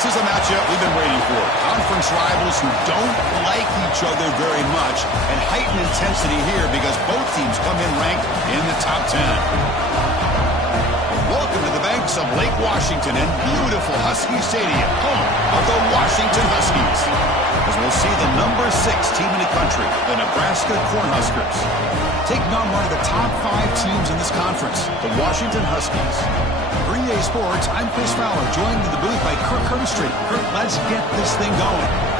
This is a matchup we've been waiting for. Conference rivals who don't like each other very much, and heightened intensity here because both teams come in ranked in the top 10. Welcome to the banks of Lake Washington and beautiful Husky Stadium, home of the Washington Huskies. As we'll see the number 6 team in the country, the Nebraska Cornhuskers, taking on one of the top 5 teams in this conference, the Washington Huskies. For EA Sports, I'm Chris Fowler, joined in the booth by Kirk Herbstreit. Kirk, let's get this thing going.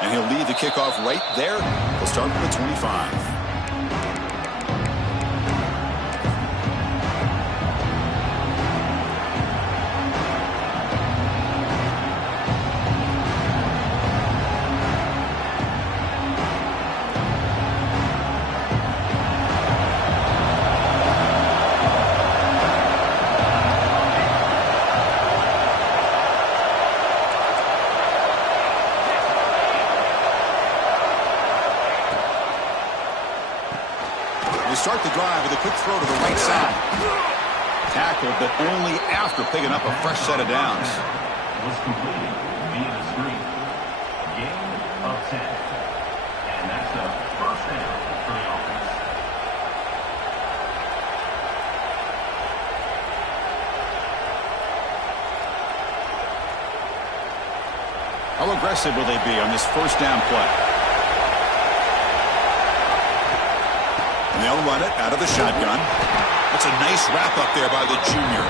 And he'll lead the kickoff right there. He'll start with the 25. Start the drive with a quick throw to the right side. Tackled, but only after picking up a fresh set of downs. Was completed via the screen. Gain of 10. And that's a first down for the offense. How aggressive will they be on this first down play? And they'll run it out of the shotgun. That's a nice wrap-up there by the junior.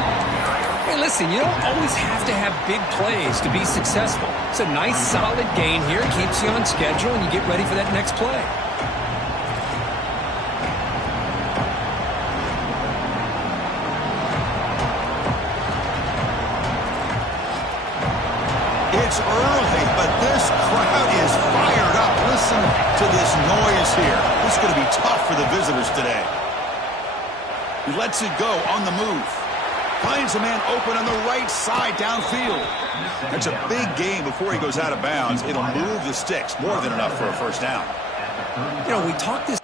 Hey, listen, you don't always have to have big plays to be successful. It's a nice, solid gain here. Keeps you on schedule, and you get ready for that next play. It's early, but this crowd is fired up. Listen to this noise here. This is going to be tough for the visitors today. He lets it go on the move. Finds a man open on the right side downfield. That's a big gain before he goes out of bounds. It'll move the sticks. More than enough for a first down. You know, we talked this.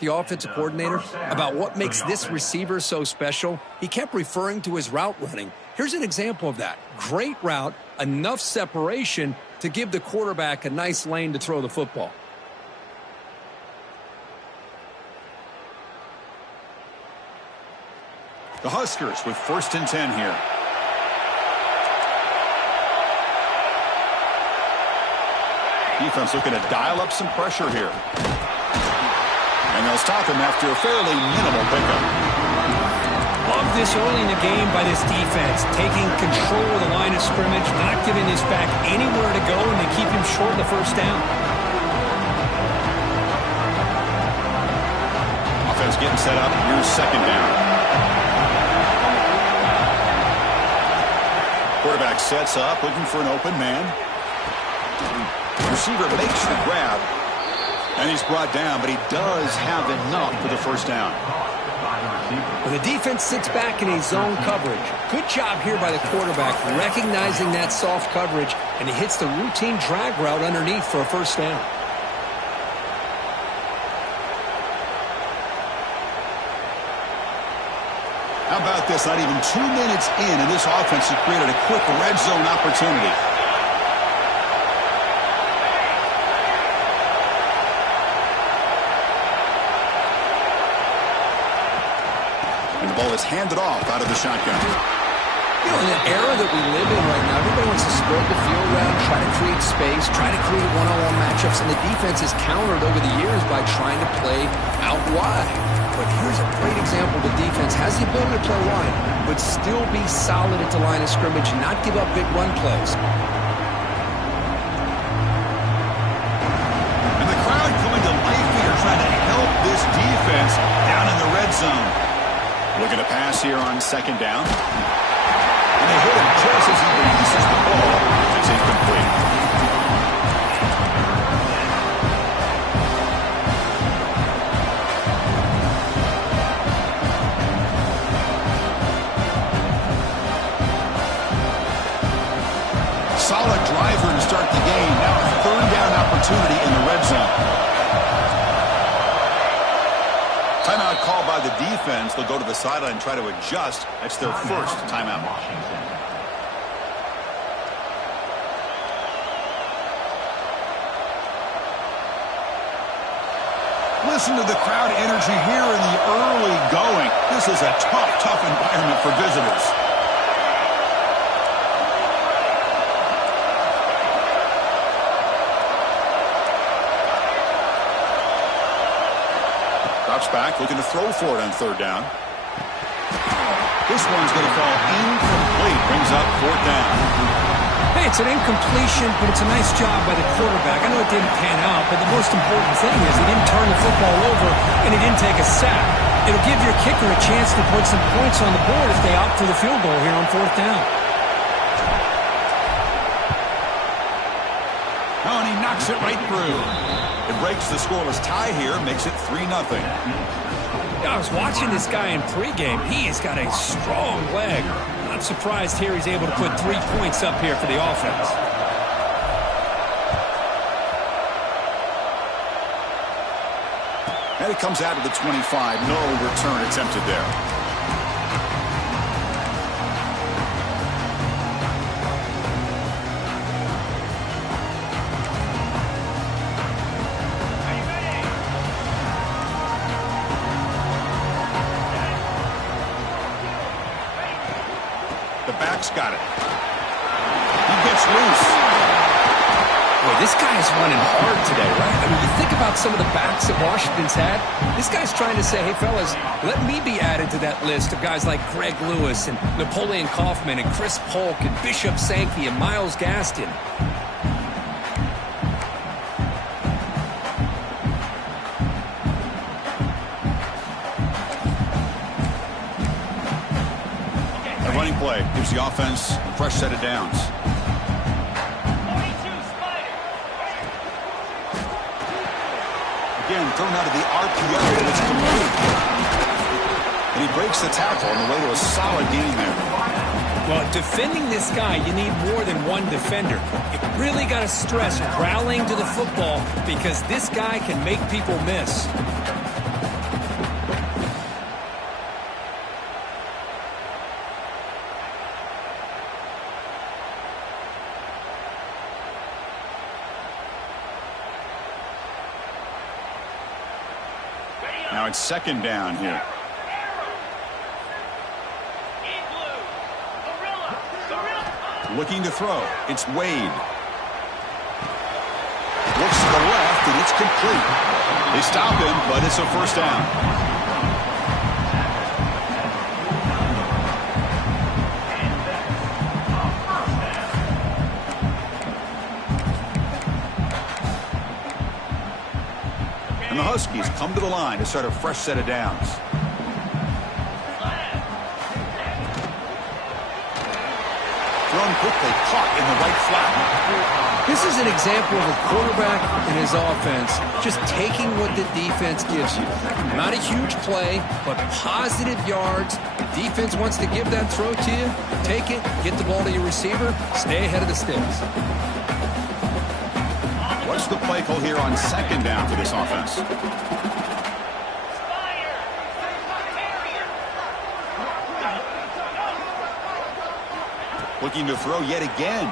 the offensive coordinator, about what makes this receiver so special, he kept referring to his route running. Here's an example of that. Great route, enough separation to give the quarterback a nice lane to throw the football. The Huskers with 1st and 10 here. Defense looking to dial up some pressure here. And they'll stop him after a fairly minimal pickup. Love this early in the game by this defense, taking control of the line of scrimmage, not giving this back anywhere to go, and they keep him short of the first down. Offense getting set up. Here's 2nd down. Quarterback sets up, looking for an open man. Receiver makes the grab, and he's brought down, but he does have enough for the first down. When the defense sits back in a zone coverage, good job here by the quarterback, recognizing that soft coverage, and he hits the routine drag route underneath for a first down. How about this? Not even 2 minutes in, and this offense has created a quick red zone opportunity. And the ball is handed off out of the shotgun. You know, in the era that we live in right now, everybody wants to spread the field around, try to create space, try to create one-on-one matchups, and the defense is countered over the years by trying to play out wide. But here's a great example. The defense has the ability to play wide, but still be solid at the line of scrimmage and not give up big run plays. And the crowd coming to life here, trying to help this defense down in the red zone. Looking to pass here on 2nd down. And they hit him just as he releases the ball. It's incomplete. Solid driver to start the game. Now a 3rd down opportunity in the red zone. Timeout called by the defense. They'll go to the sideline and try to adjust. That's their first timeout. Listen to the crowd energy here in the early going. This is a tough environment for visitors. Drops back, looking to throw for it on 3rd down. This one's going to fall incomplete. Brings up 4th down. Hey, it's an incompletion, but it's a nice job by the quarterback. I know it didn't pan out, but the most important thing is he didn't turn the football over and he didn't take a sack. It'll give your kicker a chance to put some points on the board if they opt for the field goal here on 4th down. Oh, and he knocks it right through. It breaks the scoreless tie here, makes it 3-0. I was watching this guy in pregame. He has got a strong leg. Not surprised here he's able to put 3 points up here for the offense. And it comes out of the 25. No return attempted there. Got it. He gets loose. Boy, this guy is running hard today, right? I mean, you think about some of the backs that Washington's had. This guy's trying to say, hey, fellas, let me be added to that list of guys like Greg Lewis and Napoleon Kaufman and Chris Polk and Bishop Sankey and Myles Gaston. Play gives the offense a fresh set of downs. Again, thrown out of the RPO, and it's complete. And he breaks the tackle on the way to a solid gain there. Well, defending this guy, you need more than one defender. You really got to stress rallying to the football because this guy can make people miss. it's second down here. Looking to throw. It's Wade. Looks to the left, and it's complete. They stop him, but it's a first down. And the Huskies come to the line to start a fresh set of downs. Thrown quickly, caught in the right flat. This is an example of a quarterback and his offense just taking what the defense gives you. Not a huge play, but positive yards. The defense wants to give that throw to you. Take it, get the ball to your receiver, stay ahead of the sticks. What's the play call here on second down for this offense? Looking to throw yet again.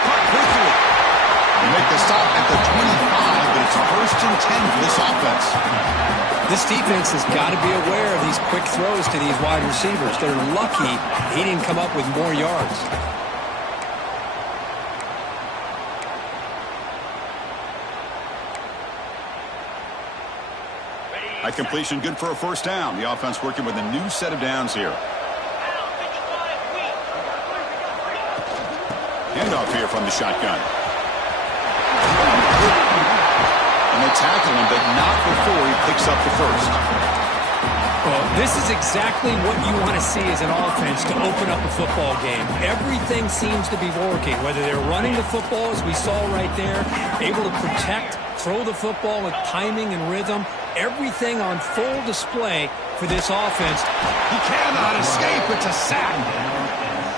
Caught quickly. They make the stop at the 25, but it's first and 10 for this offense. This defense has got to be aware of these quick throws to these wide receivers. They're lucky he didn't come up with more yards. High completion, good for a first down. The offense working with a new set of downs here. Handoff here from the shotgun. And they tackle him, but not before he picks up the first. Well, this is exactly what you want to see as an offense to open up a football game. Everything seems to be working, whether they're running the football, as we saw right there, able to protect, throw the football with timing and rhythm. Everything on full display for this offense. He cannot escape. It's a sack.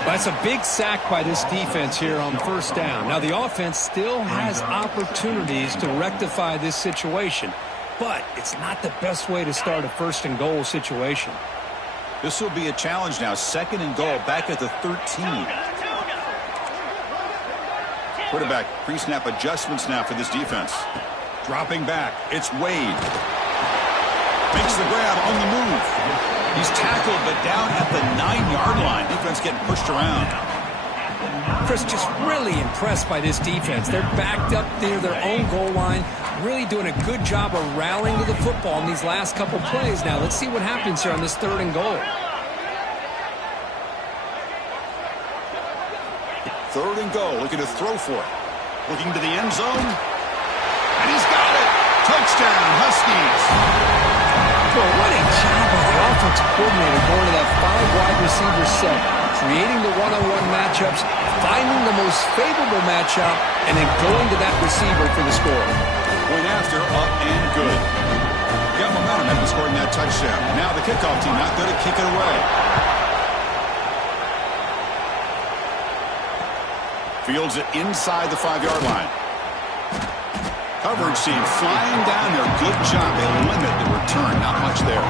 That's a big sack by this defense here on first down. Now, the offense still has opportunities to rectify this situation, but it's not the best way to start a first and goal situation. This will be a challenge now. Second and goal back at the 13. Quarterback pre-snap adjustments now for this defense. Dropping back. It's Wade. Makes the grab on the move. He's tackled, but down at the 9-yard line. Defense getting pushed around. Chris, just really impressed by this defense. They're backed up near their own goal line, really doing a good job of rallying to the football in these last couple plays. Now, let's see what happens here on this third and goal. Third and goal, looking to throw for it. Looking to the end zone. And he's got it. Touchdown, Huskies. Well, what a job by the offensive coordinator going to that 5-wide receiver set, creating the one-on-one matchups, finding the most favorable matchup, and then going to that receiver for the score. Point after, up and good. Got momentum after scoring that touchdown. Now the kickoff team out there to kick it away. Fields it inside the 5-yard line. Coverage team flying down there. Good job. They limit the return. Not much there.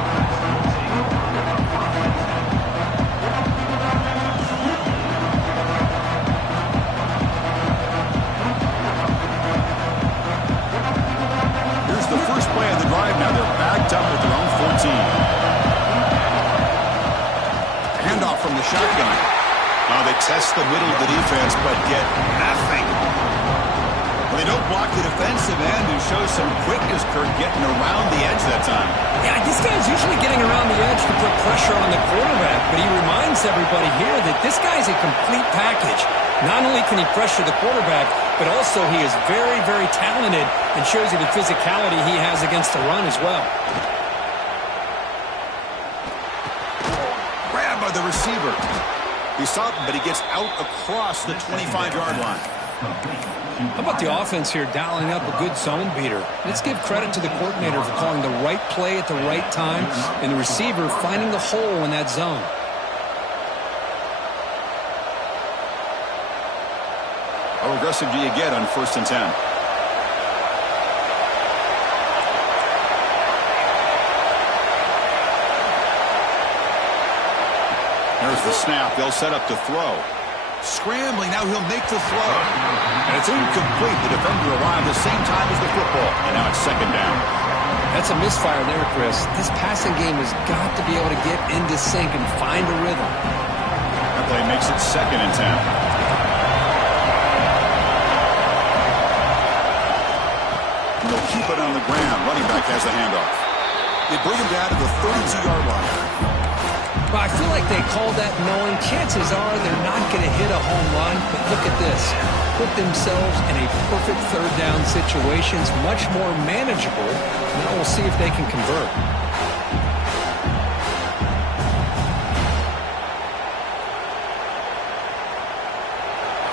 Here's the first play of the drive now. They're backed up at their own 14. Handoff from the shotgun. Now they test the middle of the defense, but get nothing. They don't block the defensive end, who shows some quickness, Kurt, getting around the edge that time. Yeah, this guy's usually getting around the edge to put pressure on the quarterback, but he reminds everybody here that this guy's a complete package. Not only can he pressure the quarterback, but also he is very, very talented and shows you the physicality he has against the run as well. Grab by the receiver. He's stopped, but he gets out across the 25-yard line. How about the offense here dialing up a good zone beater? Let's give credit to the coordinator for calling the right play at the right time and the receiver finding the hole in that zone. How aggressive do you get on first and 10? There's the snap. They'll set up to throw. Scrambling, now he'll make the throw. And it's incomplete. The defender arrived the same time as the football. And now it's second down. That's a misfire there, Chris. This passing game has got to be able to get into sync and find a rhythm. That play makes it 2nd and 10. He'll keep it on the ground. Running back has the handoff. They bring him down to the 32-yard line. Well, I feel like they called that knowing chances are they're not going to hit a home run. But look at this. Put themselves in a perfect 3rd down situation. It's much more manageable. Now we'll see if they can convert.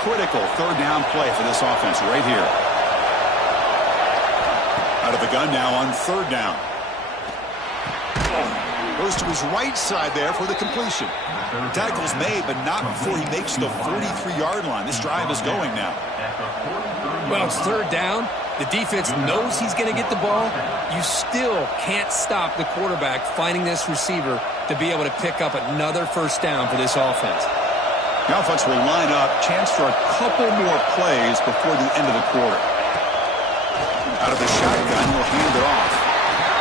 Critical 3rd down play for this offense right here. Out of the gun now on 3rd down. Goes to his right side there for the completion. Tackle's made, but not before he makes the 43-yard line. This drive is going now. Well, it's 3rd down. The defense knows he's going to get the ball. You still can't stop the quarterback finding this receiver to be able to pick up another 1st down for this offense. The offense will line up. Chance for a couple more plays before the end of the quarter. Out of the shotgun, he'll hand it off.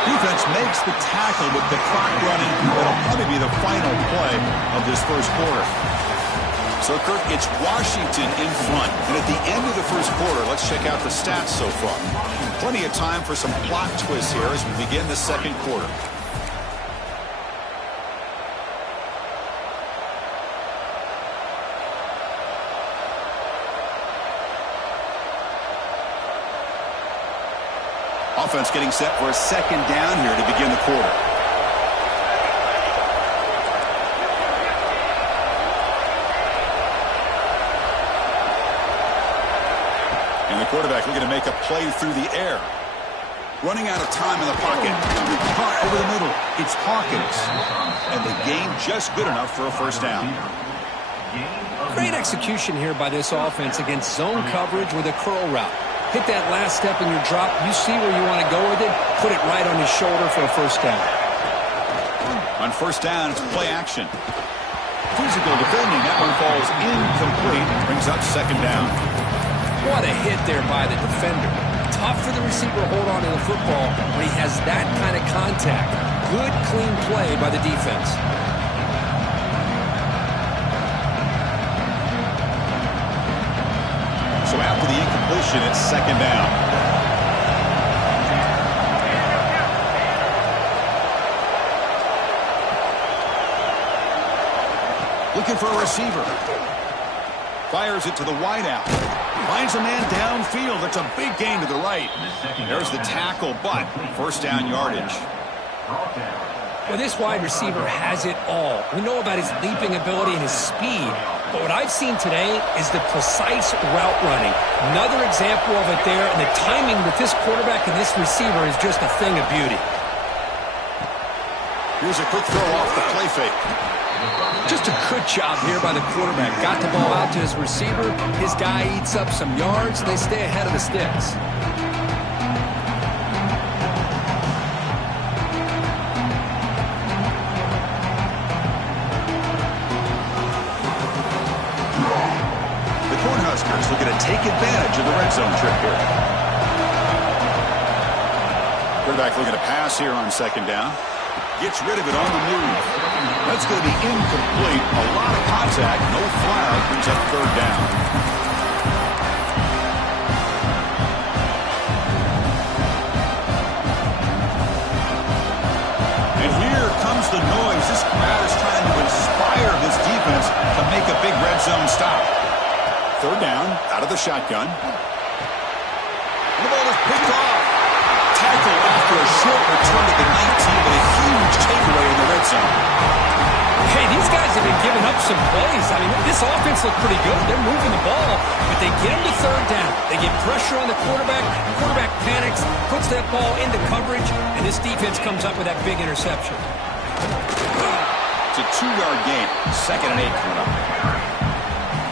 Defense makes the tackle with the clock running. It'll probably be the final play of this 1st quarter. So, Kirk, it's Washington in front. And at the end of the 1st quarter, let's check out the stats so far. Plenty of time for some plot twists here as we begin the 2nd quarter. Offense getting set for a 2nd down here to begin the quarter. And the quarterback looking to make a play through the air. Running out of time in the pocket. Caught over the middle. It's Hawkins. And the gain just good enough for a 1st down. Great execution here by this offense against zone coverage with a curl route. Hit that last step in your drop. You see where you want to go with it. Put it right on his shoulder for a 1st down. On 1st down, it's play action. Physical defending. That one falls incomplete. Brings up 2nd down. What a hit there by the defender. Tough for the receiver to hold on to the football when he has that kind of contact. Good, clean play by the defense. So after the incompletion, it's 2nd down. Looking for a receiver. Fires it to the wideout. Finds a man downfield. That's a big gain to the right. There's the tackle, but 1st down yardage. Well, this wide receiver has it all. We know about his leaping ability and his speed. But what I've seen today is the precise route running. Another example of it there, and the timing with this quarterback and this receiver is just a thing of beauty. Here's a quick throw off the play fake. Just a good job here by the quarterback. Got the ball out to his receiver. His guy eats up some yards. They stay ahead of the sticks. Looking to take advantage of the red zone trip here. Quarterback looking to pass here on 2nd down. Gets rid of it on the move. That's going to be incomplete. A lot of contact. No flag. Brings up 3rd down. And here comes the noise. This crowd is trying to inspire this defense to make a big red zone stop. 3rd down, out of the shotgun. And the ball is picked off. Tackle after a short return to the 19, but a huge takeaway in the red zone. Hey, these guys have been giving up some plays. I mean, this offense looked pretty good. They're moving the ball, but they get him to 3rd down. They get pressure on the quarterback. The quarterback panics, puts that ball into coverage, and this defense comes up with that big interception. It's a 2-yard gain. 2nd and 8 coming up.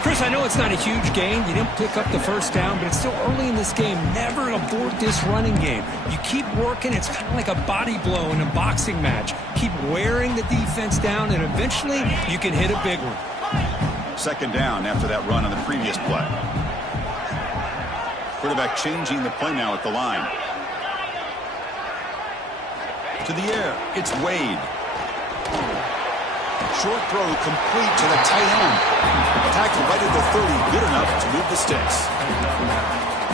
Chris, I know it's not a huge gain. You didn't pick up the 1st down, but it's still early in this game. Never abort this running game. You keep working. It's kind of like a body blow in a boxing match. Keep wearing the defense down, and eventually you can hit a big one. 2nd down after that run on the previous play. Quarterback changing the play now at the line. To the air, it's Wade. Short throw complete to the tight end. Tackle right at the 30, good enough to move the sticks.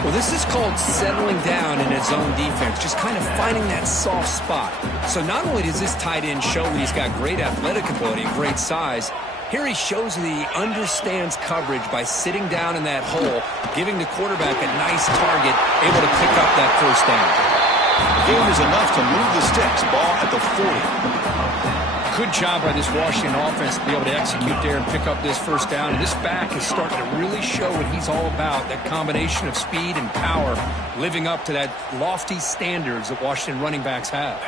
Well, this is called settling down in his own defense, just kind of finding that soft spot. So not only does this tight end show that he's got great athletic ability and great size, here he shows that he understands coverage by sitting down in that hole, giving the quarterback a nice target, able to pick up that first down. Gain is enough to move the sticks. Ball at the 40. Good job by this Washington offense to be able to execute there and pick up this first down. And this back is starting to really show what he's all about, that combination of speed and power, living up to that lofty standards that Washington running backs have.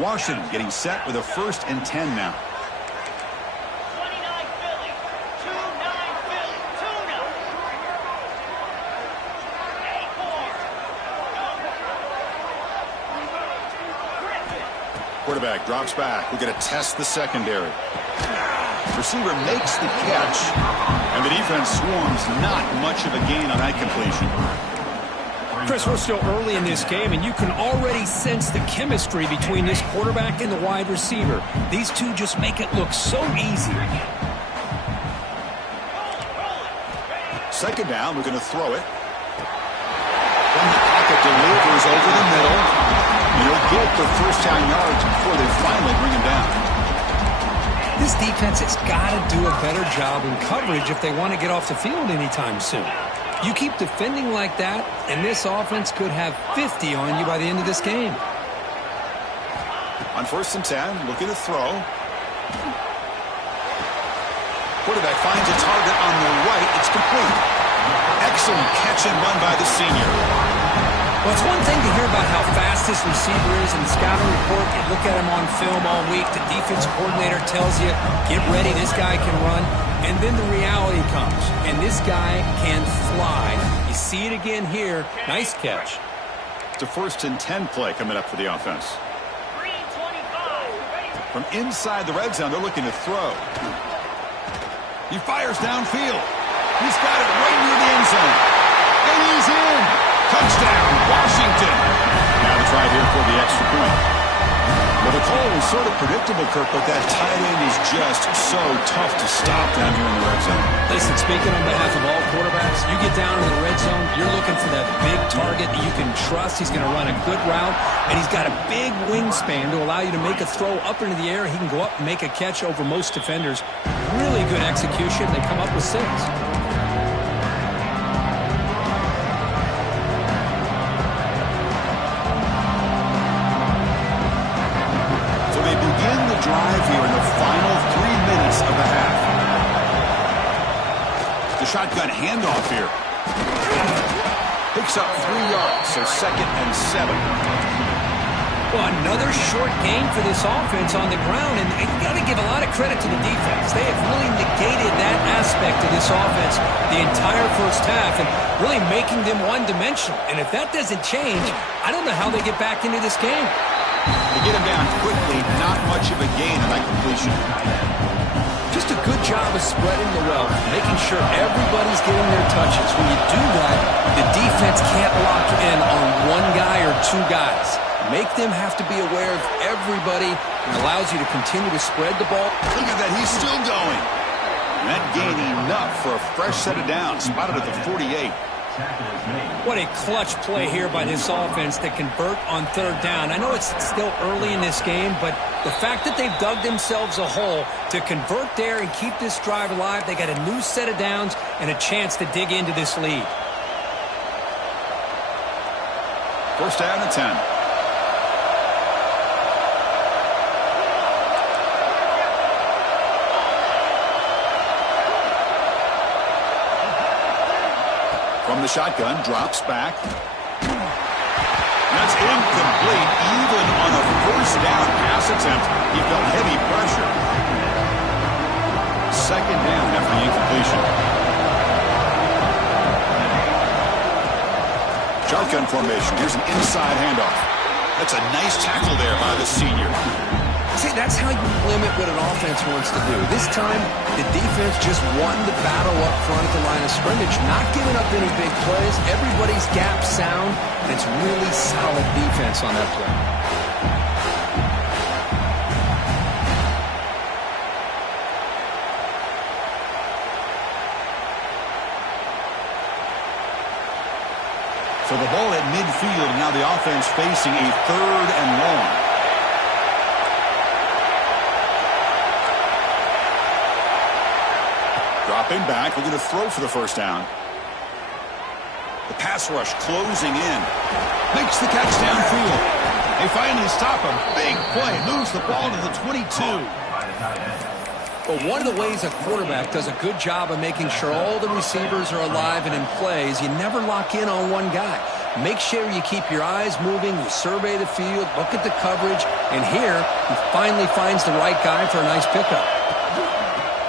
Washington getting set with a 1st and 10 now. Quarterback drops back. We're going to test the secondary. Receiver makes the catch, and the defense swarms. Not much of a gain on that completion. Chris, we're still early in this game, and you can already sense the chemistry between this quarterback and the wide receiver. These two just make it look so easy. Second down, we're going to throw it. From the pocket, delivers over the middle. He'll get the first down yards before they finally bring him down. This defense has got to do a better job in coverage if they want to get off the field anytime soon. You keep defending like that, and this offense could have 50 on you by the end of this game. On 1st and 10, looking to throw. Quarterback finds a target on the right. It's complete. Excellent catch and run by the senior. Well, it's one thing to hear about how fast this receiver is in the scouting report. You look at him on film all week. The defense coordinator tells you, get ready, this guy can run. And then the reality comes, and this guy can fly. You see it again here. Nice catch. It's a 1st and 10 play coming up for the offense. From inside the red zone, they're looking to throw. He fires downfield. He's got it right near the end zone. And he's in. Touchdown, Washington. Now the try here for the extra point. Well, the call was sort of predictable, Kirk, but that tight end is just so tough to stop down here in the red zone. Listen, speaking on behalf of all quarterbacks, you get down in the red zone, you're looking for that big target that you can trust. He's going to run a good route, and he's got a big wingspan to allow you to make a throw up into the air. He can go up and make a catch over most defenders. Really good execution. They come up with 6. Drive here in the final 3 minutes of the half. The shotgun handoff here. Picks up 3 yards, so 2nd and 7. Well, another short game for this offense on the ground, and you got to give a lot of credit to the defense. They have really negated that aspect of this offense the entire first half and really making them one-dimensional. And if that doesn't change, I don't know how they get back into this game. They get him down quickly, not much of a gain on that completion. Just a good job of spreading the wealth, making sure everybody's getting their touches. When you do that, the defense can't lock in on one guy or 2 guys. Make them have to be aware of everybody. It allows you to continue to spread the ball. Look at that, he's still going. And that gain enough for a fresh set of downs, spotted at the 48. What a clutch play here by this offense to convert on 3rd down. I know it's still early in this game, but the fact that they've dug themselves a hole to convert there and keep this drive alive, they got a new set of downs and a chance to dig into this lead. 1st down and 10. From the shotgun, drops back. That's incomplete. Even on a 1st down pass attempt, he felt heavy pressure. 2nd down after the incompletion. Shotgun formation. Here's an inside handoff. That's a nice tackle there by the senior. See, that's how you limit what an offense wants to do. This time, the defense just won the battle up front at the line of scrimmage, not giving up any big plays. Everybody's gap sound, and it's really solid defense on that play. So the ball at midfield, and now the offense facing a 3rd and long. Dropping back, looking to throw for the first down. The pass rush closing in. Makes the catch downfield. They finally stop him. Big play. Moves the ball to the 22. Well, one of the ways a quarterback does a good job of making sure all the receivers are alive and in play is you never lock in on one guy. Make sure you keep your eyes moving, you survey the field, look at the coverage, and here he finally finds the right guy for a nice pickup.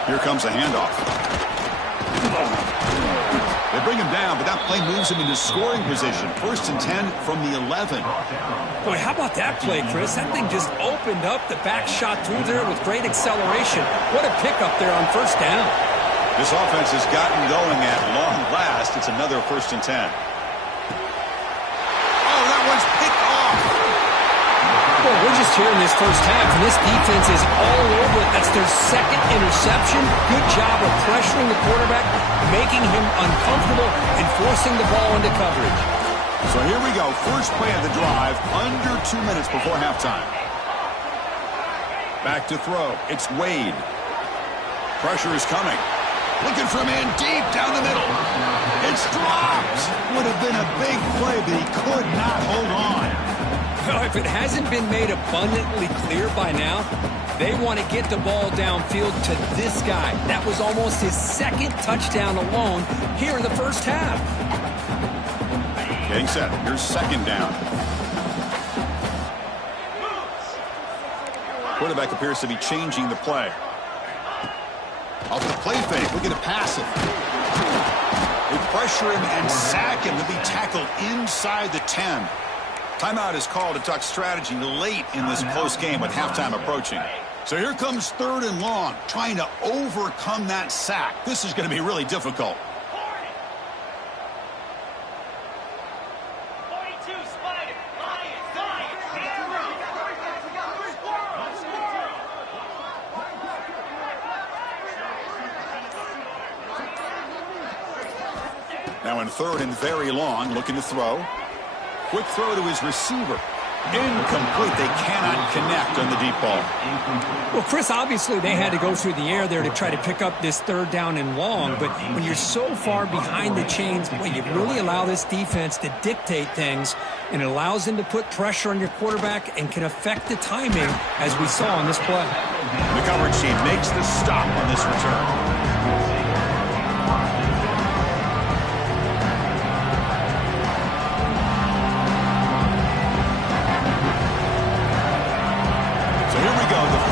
Here comes a handoff. They bring him down, but that play moves him into scoring position. 1st and 10 from the 11. Boy, how about that play, Chris? That thing just opened up. The back shot through there with great acceleration. What a pickup there on 1st down. This offense has gotten going at long last. It's another 1st and 10. Oh, that one's picked off. Well, we're just here in this first half, and this defense is all over it. That's their 2nd interception. Good job of pressuring the quarterback, making him uncomfortable, and forcing the ball into coverage. So here we go. First play of the drive, under 2 minutes before halftime. Back to throw. It's Wade. Pressure is coming. Looking for a man deep down the middle. It's dropped. Would have been a big play, but he could not hold on. Well, if it hasn't been made abundantly clear by now, they want to get the ball downfield to this guy. That was almost his 2nd touchdown alone here in the first half. Getting set. Here's 2nd down. Quarterback appears to be changing the play. Off the play fake, looking to pass it. They pressure him and sack him to be tackled inside the 10. Timeout is called to talk strategy late in this close game with halftime approaching. So here comes 3rd and long, trying to overcome that sack. This is going to be really difficult. Now in 3rd and very long, looking to throw. Quick throw to his receiver. Incomplete. They cannot connect on the deep ball. Well, Chris, obviously they had to go through the air there to try to pick up this 3rd down and long, but when you're so far behind the chains, boy, you really allow this defense to dictate things, and it allows them to put pressure on your quarterback and can affect the timing, as we saw on this play. The coverage team makes the stop on this return.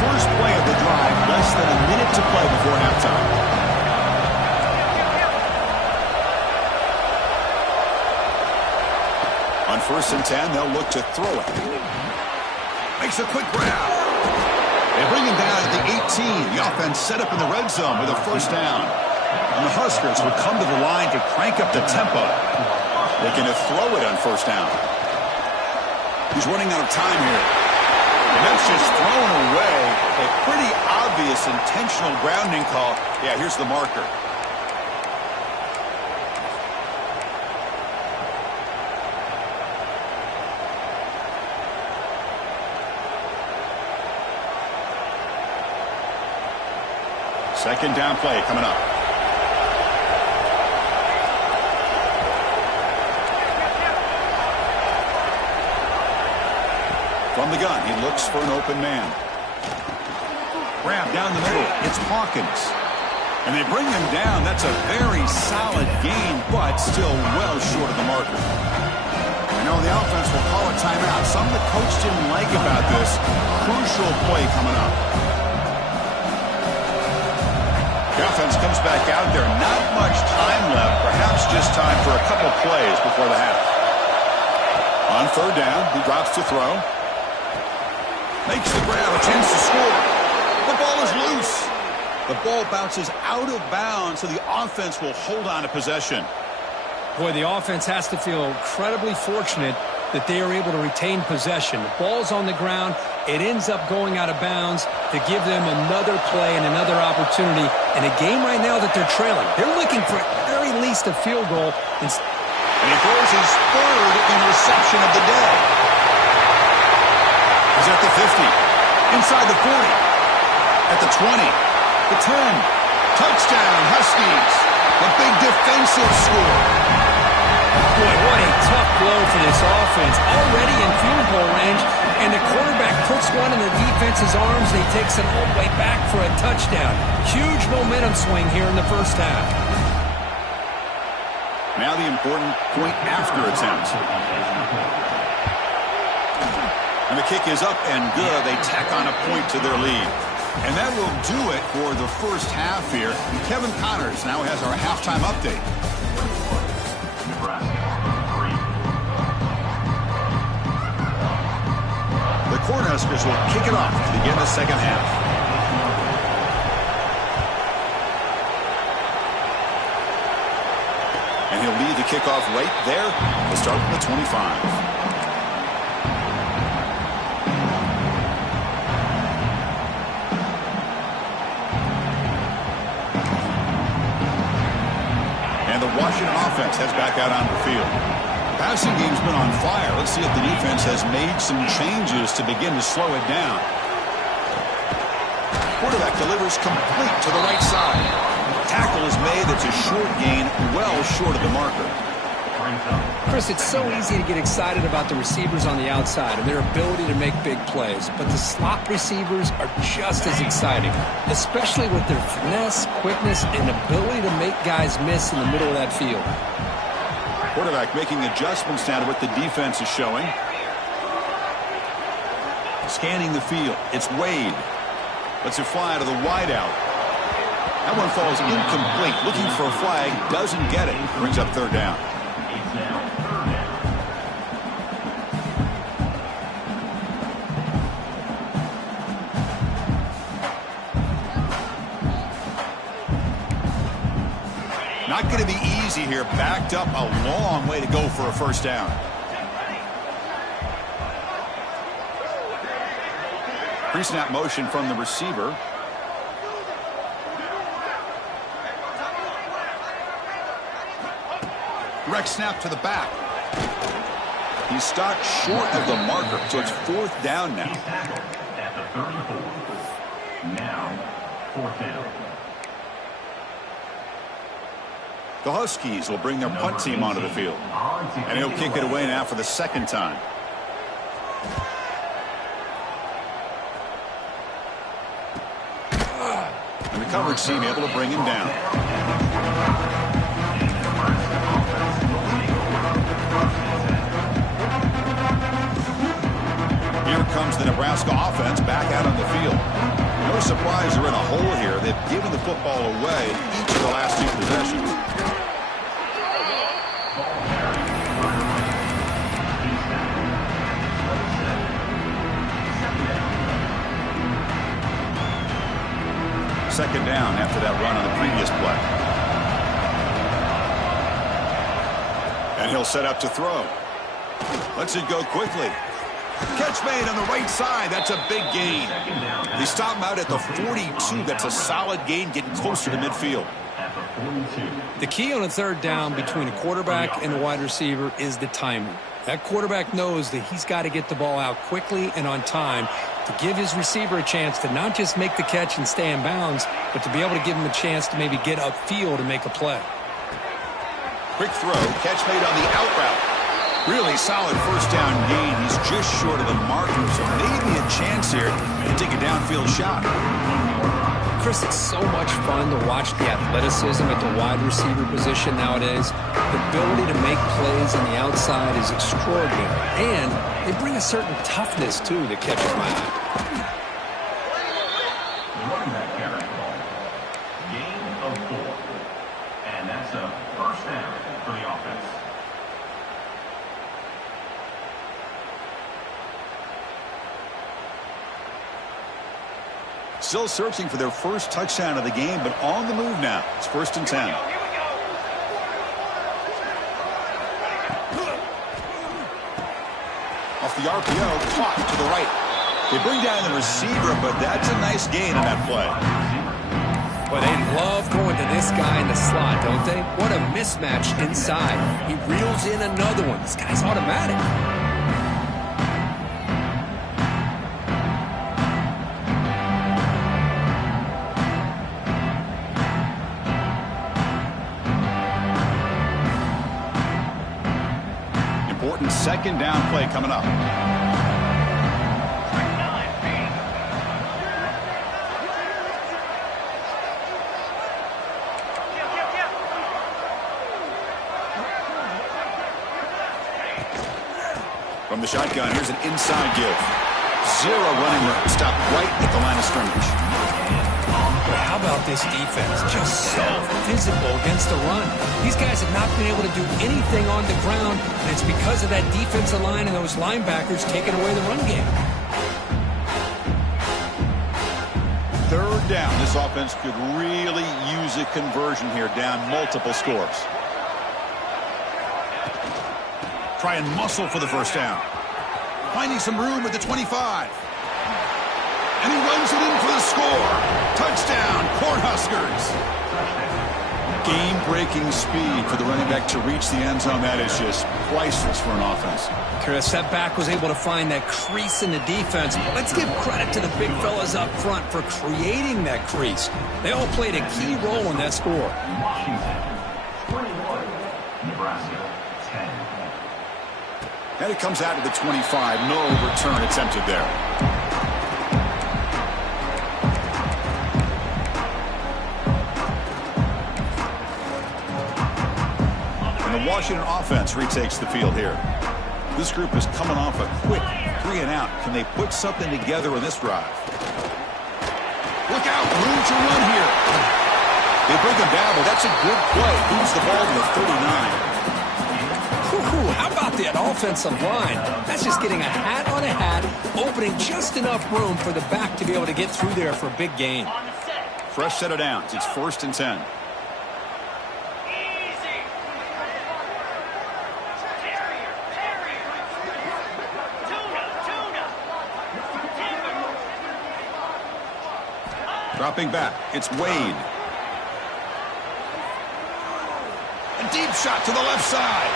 First play of the drive, less than a minute to play before halftime. On 1st and 10, they'll look to throw it. Makes a quick grab. They bring him down at the 18. The offense set up in the red zone with a 1st down. And the Huskers would come to the line to crank up the tempo. Looking to throw it on 1st down. He's running out of time here. And that's just thrown away. A pretty obvious intentional grounding call. Yeah, here's the marker. Second down play coming up. From the gun, he looks for an open man. Grab down the middle. It's Hawkins. And they bring him down. That's a very solid gain, but still well short of the marker. I know the offense will call a timeout. Something the coach didn't like about this. Crucial play coming up. The offense comes back out there. Not much time left. Perhaps just time for a couple plays before the half. On 3rd down, he drops to throw. Makes the grab, a chance to score. The ball is loose. The ball bounces out of bounds, so the offense will hold on to possession. Boy, the offense has to feel incredibly fortunate that they are able to retain possession. The ball's on the ground. It ends up going out of bounds to give them another play and another opportunity in a game right now that they're trailing. They're looking for at very least a field goal. And he throws his third interception of the day. He's at the 50. Inside the 40. At the 20. The 10. Touchdown, Huskies. A big defensive score. Boy, what a tough blow for this offense. Already in field goal range, and the quarterback puts one in the defense's arms. He takes it all the way back for a touchdown. Huge momentum swing here in the first half. Now the important point after attempt. And the kick is up and good. They tack on a point to their lead. And that will do it for the first half here. Kevin Connors now has our halftime update. Nebraska 3. The Cornhuskers will kick it off to begin the second half. And he'll lead the kickoff right there. We'll start from the 25. The Washington offense heads back out on the field. The passing game's been on fire. Let's see if the defense has made some changes to begin to slow it down. Quarterback delivers complete to the right side. Tackle is made. That's a short gain, well short of the marker. Chris, it's so easy to get excited about the receivers on the outside and their ability to make big plays, but the slot receivers are just as exciting, especially with their finesse, quickness, and ability to make guys miss in the middle of that field. Quarterback making adjustments now to what the defense is showing. Scanning the field. It's Wade. Lets it fly to the wideout. That one falls incomplete. Looking for a flag. Doesn't get it. Brings up third down. Not going to be easy here. Backed up a long way to go for a first down. Pre-snap motion from the receiver. Direct snap to the back. He's stopped short of the marker, so it's fourth down now. He's tackled at the 34. Now, fourth down. The Huskies will bring their punt team onto the field. And he'll kick it away now for the second time. And the coverage team able to bring him down. Here comes the Nebraska offense back out on the field. No surprise they're in a hole here. They've given the football away each of the last two possessions. Second down after that run on the previous play. And he'll set up to throw. Lets it go quickly. Catch made on the right side. That's a big gain. They stop him out at the 42. That's a solid gain, getting closer to midfield. The key on a third down between a quarterback and a wide receiver is the timing. That quarterback knows that he's got to get the ball out quickly and on time to give his receiver a chance to not just make the catch and stay in bounds, but to be able to give him a chance to maybe get upfield and make a play. Quick throw, catch made on the out route. Really solid first down gain. He's just short of the marker, so maybe a chance here to take a downfield shot. Chris, it's so much fun to watch the athleticism at the wide receiver position nowadays. The ability to make plays on the outside is extraordinary. And they bring a certain toughness, too, that catches my eye. Running back carry ball. Gain of 4. And that's a first down for the offense. Still searching for their first touchdown of the game, but on the move now. It's 1st and 10. Off the RPO, caught to the right. They bring down the receiver, but that's a nice gain on that play. Well, they love going to this guy in the slot, don't they? What a mismatch inside. He reels in another one. This guy's automatic. Important second down play coming up. From the shotgun, here's an inside give. Zero running room. Stop right at the line of scrimmage. But how about this defense? Just so physical against the run. These guys have not been able to do anything on the ground, and it's because of that defensive line and those linebackers taking away the run game. Third down. This offense could really use a conversion here, down multiple scores. Try and muscle for the first down. Finding some room at the 25. And he runs it in for the score. Touchdown, Cornhuskers. Game-breaking speed for the running back to reach the end zone. That is just priceless for an offense. Chris, that back was able to find that crease in the defense. Let's give credit to the big fellas up front for creating that crease. They all played a key role in that score. Washington, 21. Nebraska, 10. And it comes out to the 25. No return attempted there. And the Washington offense retakes the field here. This group is coming off a quick 3-and-out. Can they put something together in this drive? Look out, room to run here. They bring him down, but that's a good play. Moves the ball to the 39. How about that offensive line? That's just getting a hat on a hat, opening just enough room for the back to be able to get through there for a big gain. Fresh set of downs. It's 1st and 10. Dropping back. It's Wade. A deep shot to the left side.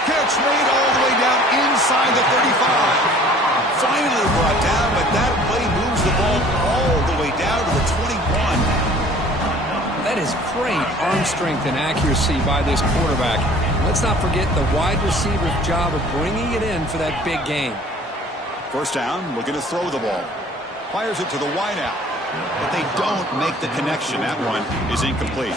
Catch made all the way down inside the 35. Finally brought down, but that play moves the ball all the way down to the 21. That is great arm strength and accuracy by this quarterback. Let's not forget the wide receiver's job of bringing it in for that big game. First down, looking to throw the ball. Fires it to the wideout, but they don't make the connection. That one is incomplete.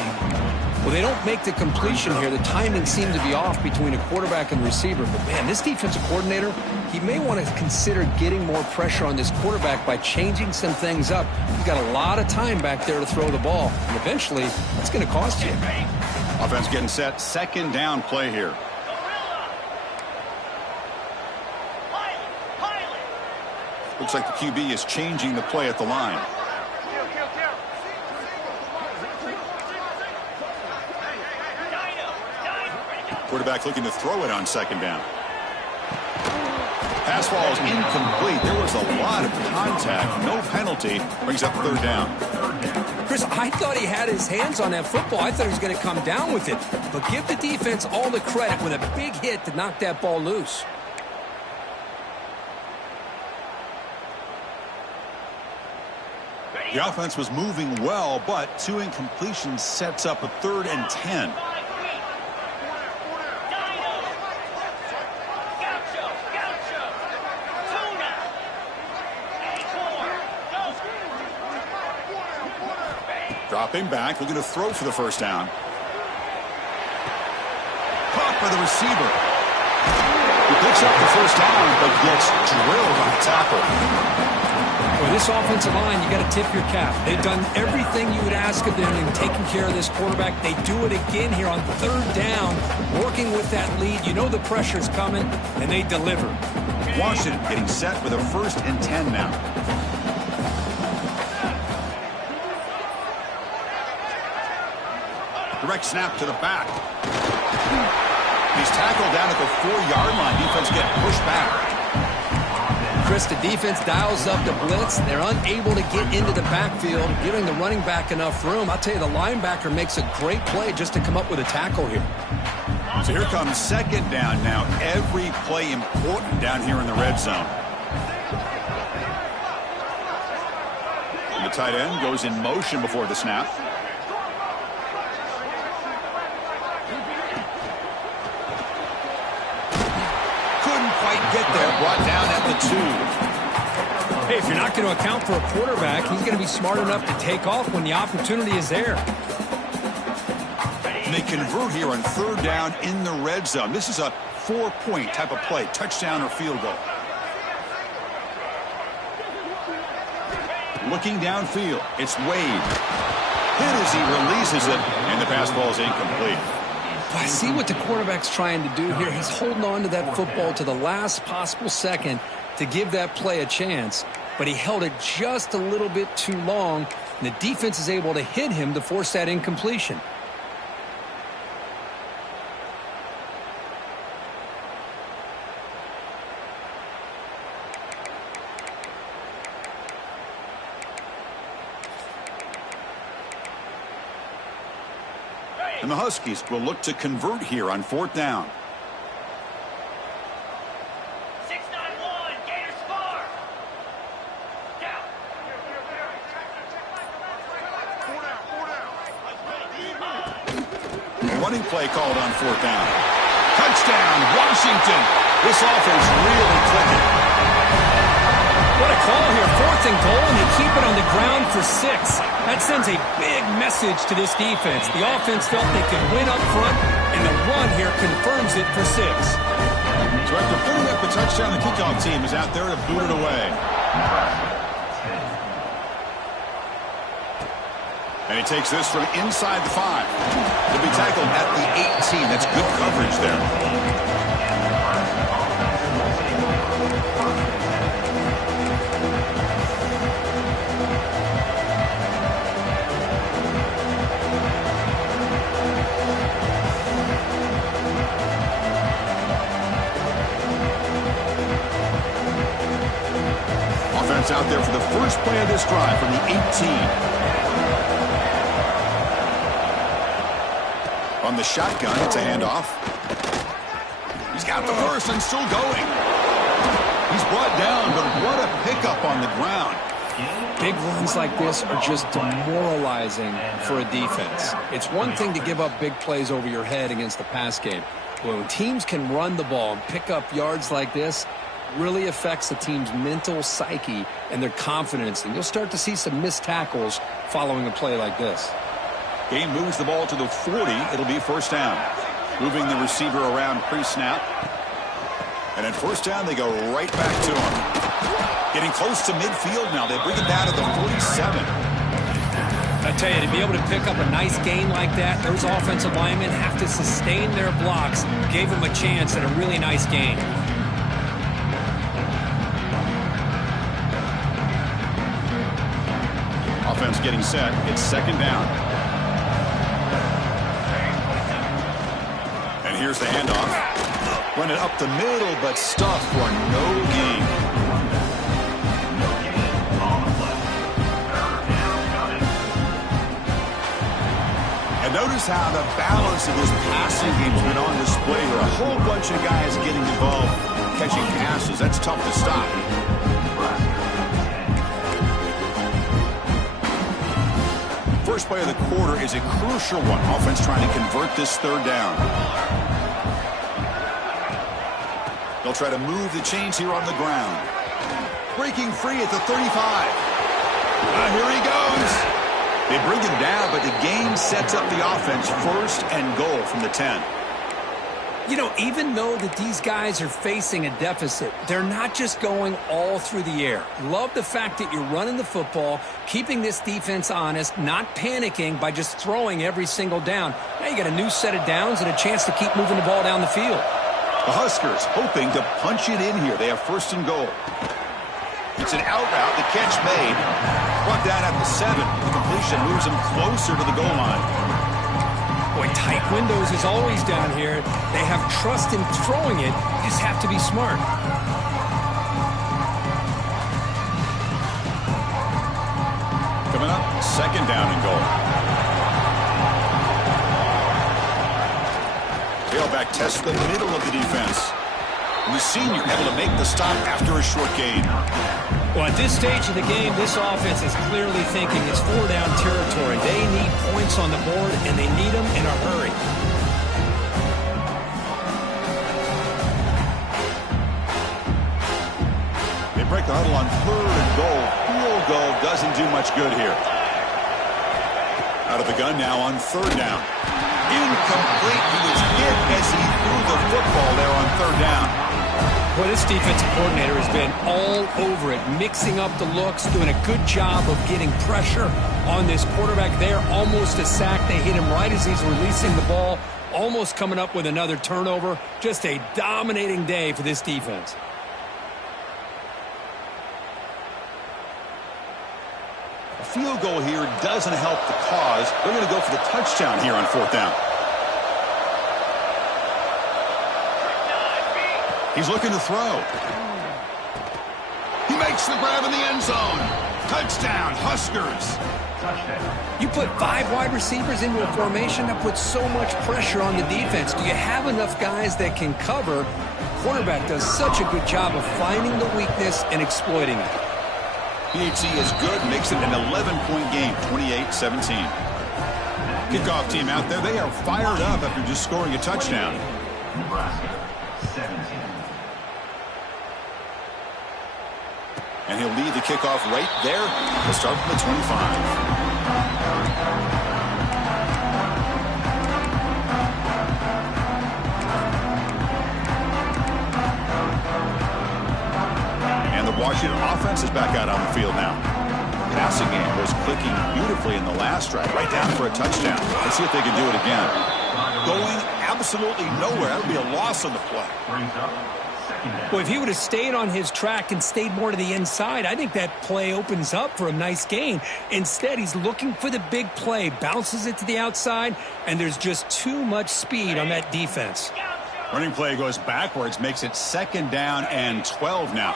Well, they don't make the completion here. The timing seemed to be off between a quarterback and receiver. But, man, this defensive coordinator, he may want to consider getting more pressure on this quarterback by changing some things up. He's got a lot of time back there to throw the ball. And eventually, that's going to cost you. Offense getting set. Second down play here. Looks like the QB is changing the play at the line. Quarterback looking to throw it on second down. Pass ball is incomplete. There was a lot of contact. No penalty. Brings up third down. Chris, I thought he had his hands on that football. I thought he was going to come down with it. But give the defense all the credit with a big hit to knock that ball loose. The offense was moving well, but 2 incompletions sets up a 3rd and 10. Dropping back, looking to throw for the first down. Caught by the receiver. He picks up the first down, but gets drilled on the tackle. For this offensive line, you got to tip your cap. They've done everything you would ask of them in taking care of this quarterback. They do it again here on third down, working with that lead. You know the pressure's coming, and they deliver. Washington getting set with a 1st and 10 now. Direct snap to the back. He's tackled down at the 4-yard line. Defense getting pushed back. Chris, the defense dials up the blitz. They're unable to get into the backfield, giving the running back enough room. I'll tell you, the linebacker makes a great play just to come up with a tackle here. So here comes second down now. Every play important down here in the red zone. And the tight end goes in motion before the snap. Couldn't quite get there. Brought down at the 2. Hey, if you're not going to account for a quarterback, he's going to be smart enough to take off when the opportunity is there. They convert here on third down in the red zone. This is a 4-point type of play, touchdown or field goal. Looking downfield, it's Wade. Hit as he releases it, and the pass ball is incomplete. I see what the quarterback's trying to do here. He's holding on to that football to the last possible second to give that play a chance, but he held it just a little bit too long, and the defense is able to hit him to force that incompletion. And the Huskies will look to convert here on fourth down. 6-9-1, Gators far. Down. Running play called on fourth down. Touchdown, Washington. This offense really clicking. What a call here. 4th and goal, and they keep it on the ground for 6. That sends a big message to this defense. The offense felt they could win up front, and the run here confirms it for 6. So after putting up the touchdown, the kickoff team is out there to boot it away. And he takes this from inside the 5. He'll be tackled at the 18. That's good coverage there. Offense out there for the first play of this drive from the 18. On the shotgun, it's a handoff. He's got the first and still going. He's brought down, but what a pickup on the ground. Big runs like this are just demoralizing for a defense. It's one thing to give up big plays over your head against the pass game. But when teams can run the ball and pick up yards like this, really affects the team's mental psyche and their confidence. And you'll start to see some missed tackles following a play like this. Game moves the ball to the 40. It'll be first down. Moving the receiver around pre-snap. And at first down, they go right back to him. Getting close to midfield now. They bring it down to the 47. I tell you, to be able to pick up a nice gain like that, those offensive linemen have to sustain their blocks. Gave them a chance at a really nice gain. Offense getting set. It's second down. And here's the handoff. Run it up the middle, but stuffed for no gain. And notice how the balance of this passing game's been on display here. A whole bunch of guys getting involved catching passes. That's tough to stop. First play of the quarter is a crucial one. Offense trying to convert this third down. They'll try to move the chains here on the ground. Breaking free at the 35. Here he goes. They bring him down, but the game sets up the offense first and goal from the 10. You know, even though that these guys are facing a deficit, they're not just going all through the air. Love the fact that you're running the football, keeping this defense honest, not panicking by just throwing every single down. Now you got a new set of downs and a chance to keep moving the ball down the field. The Huskers hoping to punch it in here. They have first and goal. It's an out route. The catch made. Brought down at the 7. The completion moves him closer to the goal line. Boy, tight windows is always down here. They have trust in throwing it. You just have to be smart. Coming up, second down and goal. Tailback tests the middle of the defense. And the senior able to make the stop after a short gain. Well, at this stage of the game, this offense is clearly thinking it's four-down territory. They need points on the board, and they need them in a hurry. They break the huddle on third and goal. Field goal doesn't do much good here. Out of the gun now on third down. Incomplete. He was hit as he threw the football there on third down. Well, this defensive coordinator has been all over it, mixing up the looks, doing a good job of getting pressure on this quarterback there. Almost a sack. They hit him right as he's releasing the ball, almost coming up with another turnover. Just a dominating day for this defense. A field goal here doesn't help the cause. They're going to go for the touchdown here on fourth down. He's looking to throw. He makes the grab in the end zone. Touchdown, Huskers. Touchdown. You put 5 wide receivers into a formation that puts so much pressure on the defense. Do you have enough guys that can cover? Quarterback does such a good job of finding the weakness and exploiting it. PHC is good, makes it an 11-point game, 28-17. Kickoff team out there, they are fired up after just scoring a touchdown. Nebraska, 17. And he'll lead the kickoff right there. He'll start from the 25. And the Washington offense is back out on the field now. Passing game was clicking beautifully in the last drive, right down for a touchdown. Let's see if they can do it again. Going absolutely nowhere. That would be a loss on the play. Brings up second down. Well, if he would have stayed on his track and stayed more to the inside, I think that play opens up for a nice gain. Instead, he's looking for the big play, bounces it to the outside, and there's just too much speed on that defense. Running play goes backwards, makes it second down and 12 now.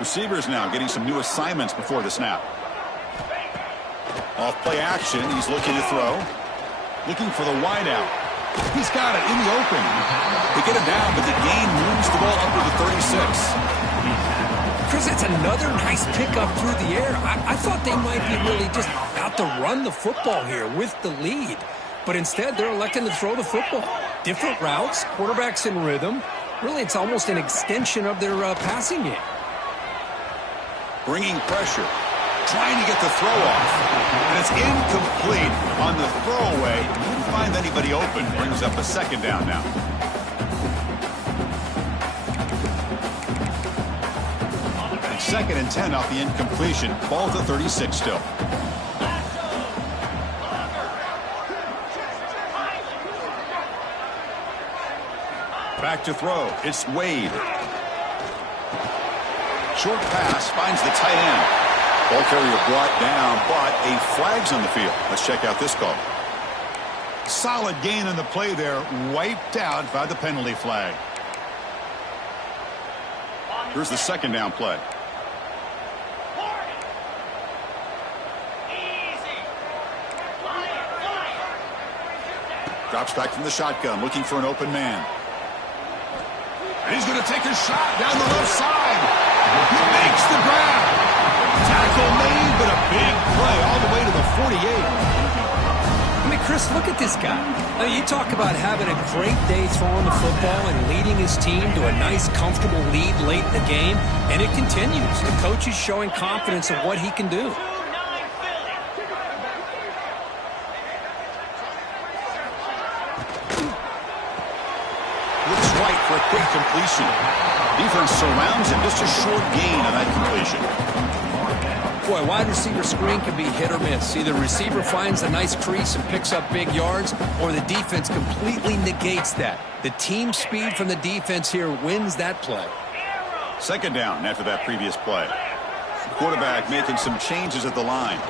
Receivers now getting some new assignments before the snap. Off play action, he's looking to throw. Looking for the wide out. He's got it in the open. They get him down, but the gain moves the ball up to the 36. Chris, it's another nice pickup through the air. I thought they might be really just out to run the football here with the lead. But instead, they're electing to throw the football. Different routes, quarterbacks in rhythm. Really, it's almost an extension of their passing game. Bringing pressure. Trying to get the throw off. And it's incomplete on the throwaway. Didn't find anybody open. Brings up a second down now. And second and 10 off the incompletion. Ball at the 36 still. Back to throw. It's Wade. Short pass finds the tight end. Ball carrier brought down, but a flag's on the field. Let's check out this call. Solid gain on the play there, wiped out by the penalty flag. Here's the second down play. Drops back from the shotgun, looking for an open man. And he's going to take a shot down the left side. He makes the grab. Tackle made, but a big play all the way to the 48. I mean, Chris, look at this guy. I mean, you talk about having a great day throwing the football and leading his team to a nice, comfortable lead late in the game, and it continues. The coach is showing confidence of what he can do. Looks right for a quick completion. Defense surrounds him. Just a short gain on that completion. Boy, wide receiver screen can be hit or miss. Either receiver finds a nice crease and picks up big yards, or the defense completely negates that. The team speed from the defense here wins that play. Second down after that previous play. The quarterback making some changes at the line.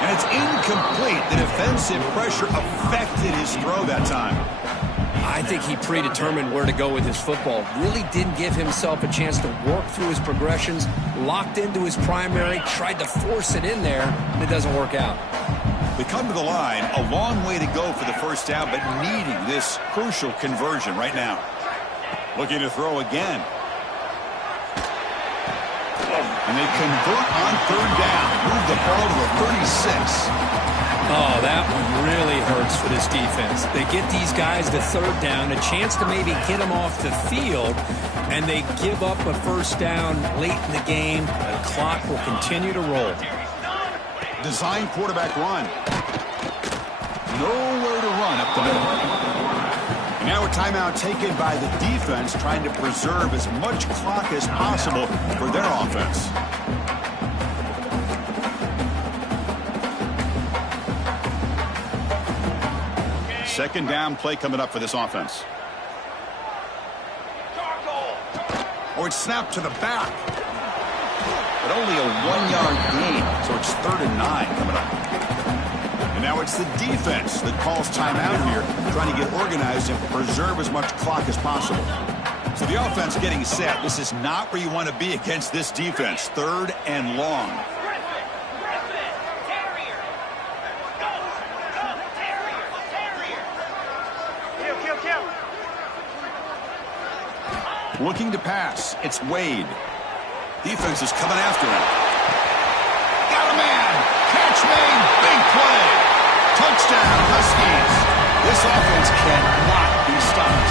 And it's incomplete. The defensive pressure affected his throw that time. I think he predetermined where to go with his football. Really didn't give himself a chance to work through his progressions, locked into his primary, tried to force it in there, and it doesn't work out. We come to the line, a long way to go for the first down, but needing this crucial conversion right now. Looking to throw again. And they convert on third down. Move the ball to the 36. Oh, that one really hurts for this defense. They get these guys to third down, a chance to maybe get them off the field, and they give up a first down late in the game. The clock will continue to roll. Design quarterback run. Nowhere to run up the middle. And now a timeout taken by the defense, trying to preserve as much clock as possible for their offense. Second down play coming up for this offense. Or it's snapped to the back. But only a 1-yard gain, so it's 3rd and 9 coming up. And now it's the defense that calls timeout here, trying to get organized and preserve as much clock as possible. So the offense getting set. This is not where you want to be against this defense. 3rd and long. Looking to pass. It's Wade. Defense is coming after him. Got a man. Catch made. Big play. Touchdown, Huskies. This offense cannot be stopped.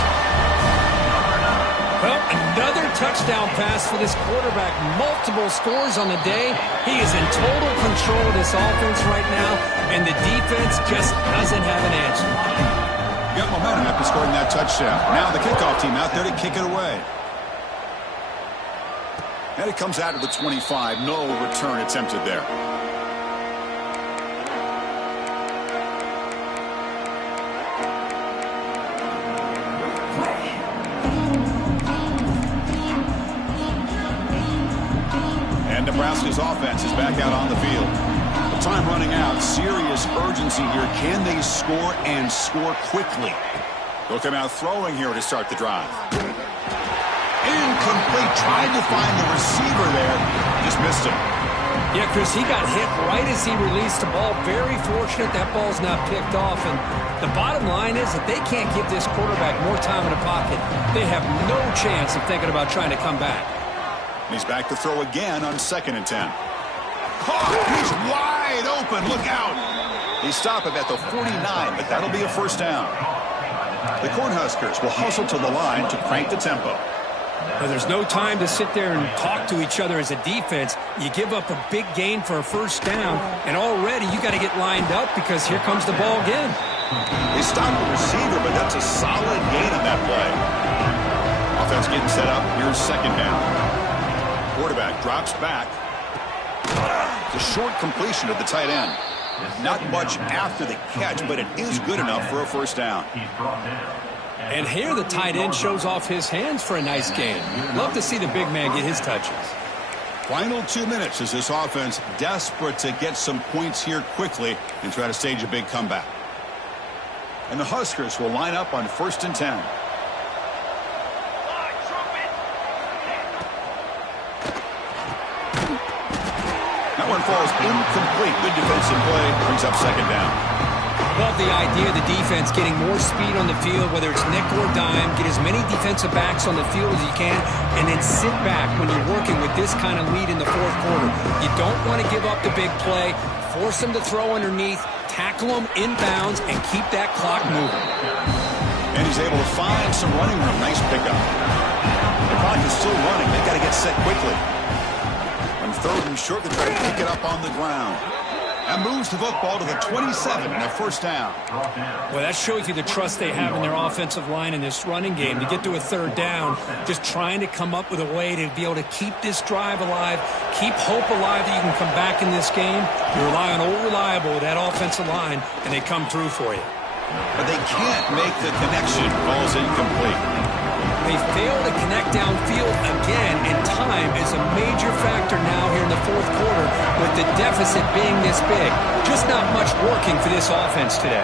Well, another touchdown pass for this quarterback. Multiple scores on the day. He is in total control of this offense right now, and the defense just doesn't have an answer. Got momentum after scoring that touchdown. Now the kickoff team out there to kick it away. And it comes out of the 25. No return attempted there. And Nebraska's offense is back out on the field. The time running out. Serious urgency here. Can they score and score quickly? They'll come out throwing here to start the drive. Incomplete. Tried to find the receiver there. Just missed him. Yeah, Chris, he got hit right as he released the ball. Very fortunate that ball's not picked off. And the bottom line is that they can't give this quarterback more time in the pocket. They have no chance of thinking about trying to come back. He's back to throw again on 2nd and 10. Oh, he's wide open. Look out. He stopped him at the 49, but that'll be a first down. The Cornhuskers will hustle to the line to crank the tempo. Well, there's no time to sit there and talk to each other as a defense. You give up a big gain for a first down, and already you got to get lined up because here comes the ball again. They stopped the receiver, but that's a solid gain on that play. Offense getting set up. Here's 2nd down. Quarterback drops back. It's a short completion of the tight end. Not much after the catch, but it is good enough for a first down. And here the tight end shows off his hands for a nice gain. Love to see the big man get his touches. Final 2 minutes as this offense desperate to get some points here quickly and try to stage a big comeback. And the Huskers will line up on 1st and 10. That one falls incomplete. Good defensive play. Brings up 2nd down. Love the idea of the defense getting more speed on the field, whether it's nickel or dime. Get as many defensive backs on the field as you can, and then sit back when you're working with this kind of lead in the 4th quarter. You don't want to give up the big play. Force them to throw underneath, tackle them inbounds, and keep that clock moving. And he's able to find some running room. Nice pickup. The clock is still running. They've got to get set quickly. On 3rd and short, they try to pick it up on the ground. And moves the football to the 27 and a first down. Well, that shows you the trust they have in their offensive line in this running game. To get to a 3rd down, just trying to come up with a way to be able to keep this drive alive, keep hope alive that you can come back in this game. You rely on Old Reliable with that offensive line, and they come through for you. But they can't make the connection. Ball's incomplete. They fail to connect downfield again, and time is a major factor now here in the 4th quarter with the deficit being this big. Just not much working for this offense today.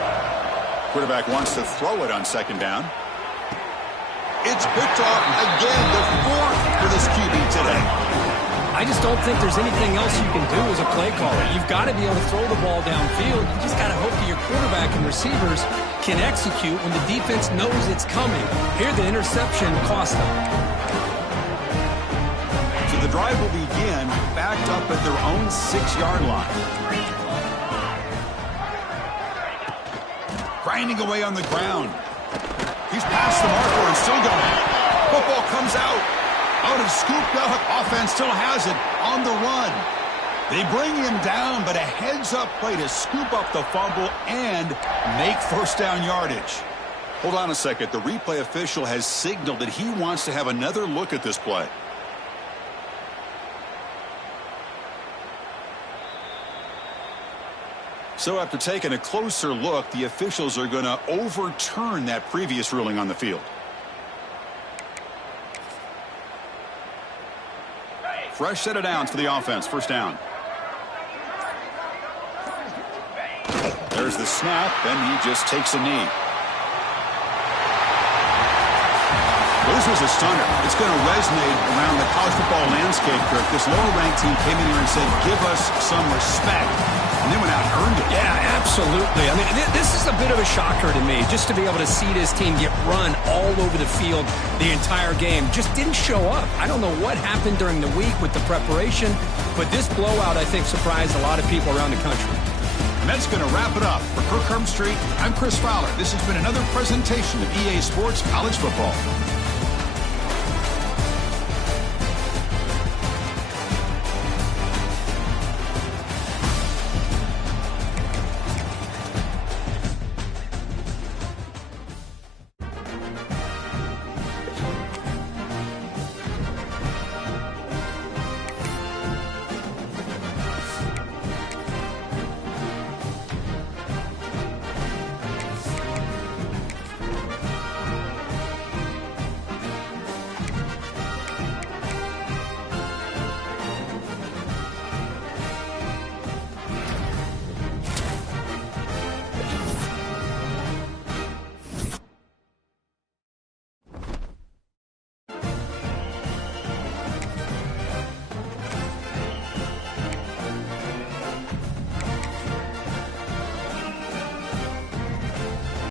Quarterback wants to throw it on 2nd down. It's picked off again, the fourth for this QB today. I just don't think there's anything else you can do as a play caller. You've got to be able to throw the ball downfield. You just got to hope that your quarterback and receivers can execute when the defense knows it's coming. Here, the interception cost them. So the drive will begin backed up at their own 6-yard line. Grinding away on the ground. He's past the marker and still going. Football comes out. Out of scooped up. Offense still has it on the run. They bring him down, but a heads-up play to scoop up the fumble and make first down yardage. Hold on a second. The replay official has signaled that he wants to have another look at this play. So after taking a closer look, the officials are going to overturn that previous ruling on the field. Fresh set of downs for the offense. First down. There's the snap, and he just takes a knee. Well, this was a stunner. It's going to resonate around the college football landscape, Kirk. This lower-ranked team came in here and said, give us some respect. And they went out and earned it. Yeah, absolutely. I mean, this is a bit of a shocker to me, just to be able to see this team get run all over the field the entire game. Just didn't show up. I don't know what happened during the week with the preparation, but this blowout, I think, surprised a lot of people around the country. And that's going to wrap it up. For Kirk Herbstreit, I'm Chris Fowler. This has been another presentation of EA Sports College Football.